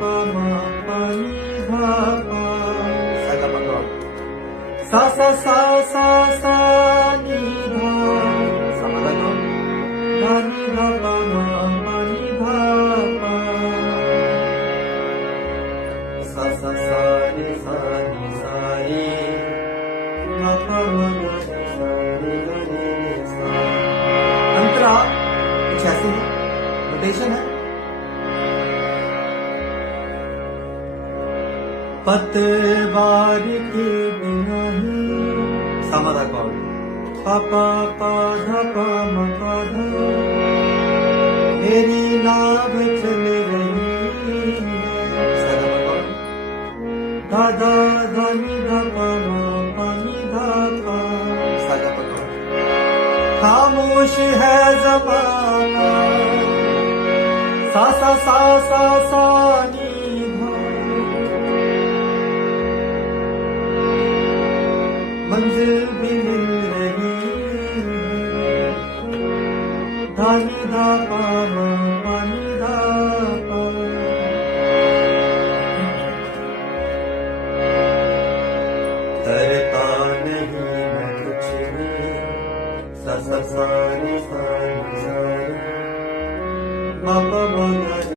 pa ma pa ni dha pa. Sa ga pa ko. Sa sa sa sa sa ni dha. Sama ga to. Dha ni dha pa ma pa ni dha pa. Sa sa sa ni sa re. Ma pa ma ga ni sa re ga ni sa. अंतरा कुछ ऐसे है, notation है. पतवार के बिना ही समदा कौन पापा पाधा पामा पाधा मेरी नाव चल रही है. सदा कौन दादा धनी धा पामा पानी धा पा. सदा कौन खामोश है ज़माना. सा सा सा सा सा नी धा. मंजिल भी मिल रही है. धा नी धा पा मा पा नी